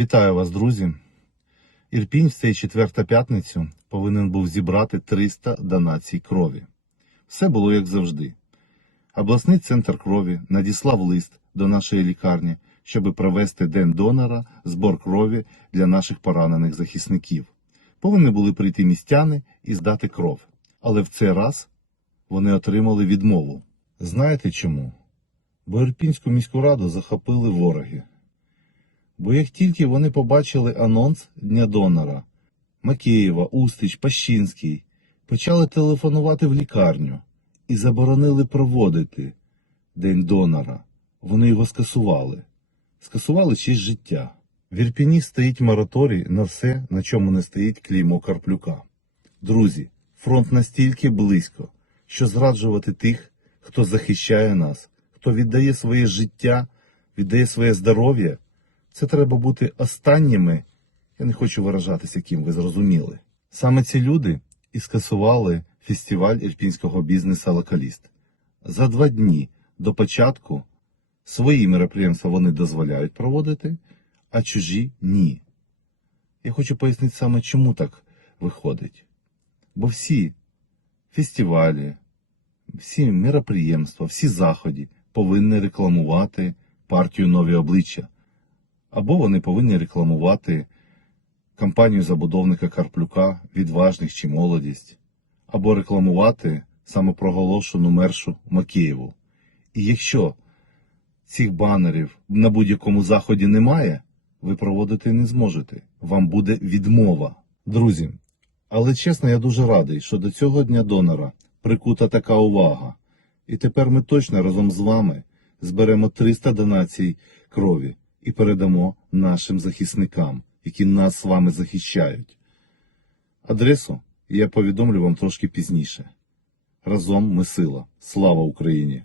Вітаю вас, друзі. Ірпінь в цей четверта п'ятницю повинен був зібрати 300 донацій крові. Все було як завжди. Обласний центр крові надіслав лист до нашої лікарні, щоб провести День донора, збор крові для наших поранених захисників. Повинні були прийти містяни і здати кров. Але в цей раз вони отримали відмову. Знаєте чому? Бо Ірпінську міську раду захопили вороги. Бо як тільки вони побачили анонс Дня донора, Макеєва, Устич, Пащинський почали телефонувати в лікарню і заборонили проводити День донора. Вони його скасували. Скасували честь життя. В Ірпіні стоїть мораторій на все, на чому не стоїть клеймо Карплюка. Друзі, фронт настільки близько, що зраджувати тих, хто захищає нас, хто віддає своє життя, віддає своє здоров'я, це треба бути останніми. Я не хочу виражатися, ким ви зрозуміли. Саме ці люди і скасували фестиваль ірпінського бізнесу Локаліст. За два дні до початку свої мероприємства вони дозволяють проводити, а чужі ні. Я хочу пояснити саме, чому так виходить. Бо всі фестивалі, всі мероприємства, всі заходи повинні рекламувати партію нові обличчя. Або вони повинні рекламувати кампанію забудовника Карплюка Відважних чи молодість, або рекламувати самопроголошену мершу Макеєву. І якщо цих банерів на будь-якому заході немає, ви проводити не зможете. Вам буде відмова. Друзі, але чесно, я дуже радий, що до цього дня донора прикута така увага. І тепер ми точно разом з вами зберемо 300 донацій крові і передамо нашим захисникам, які нас з вами захищають. Адресу я повідомлю вам трошки пізніше. Разом ми сила. Слава Україні!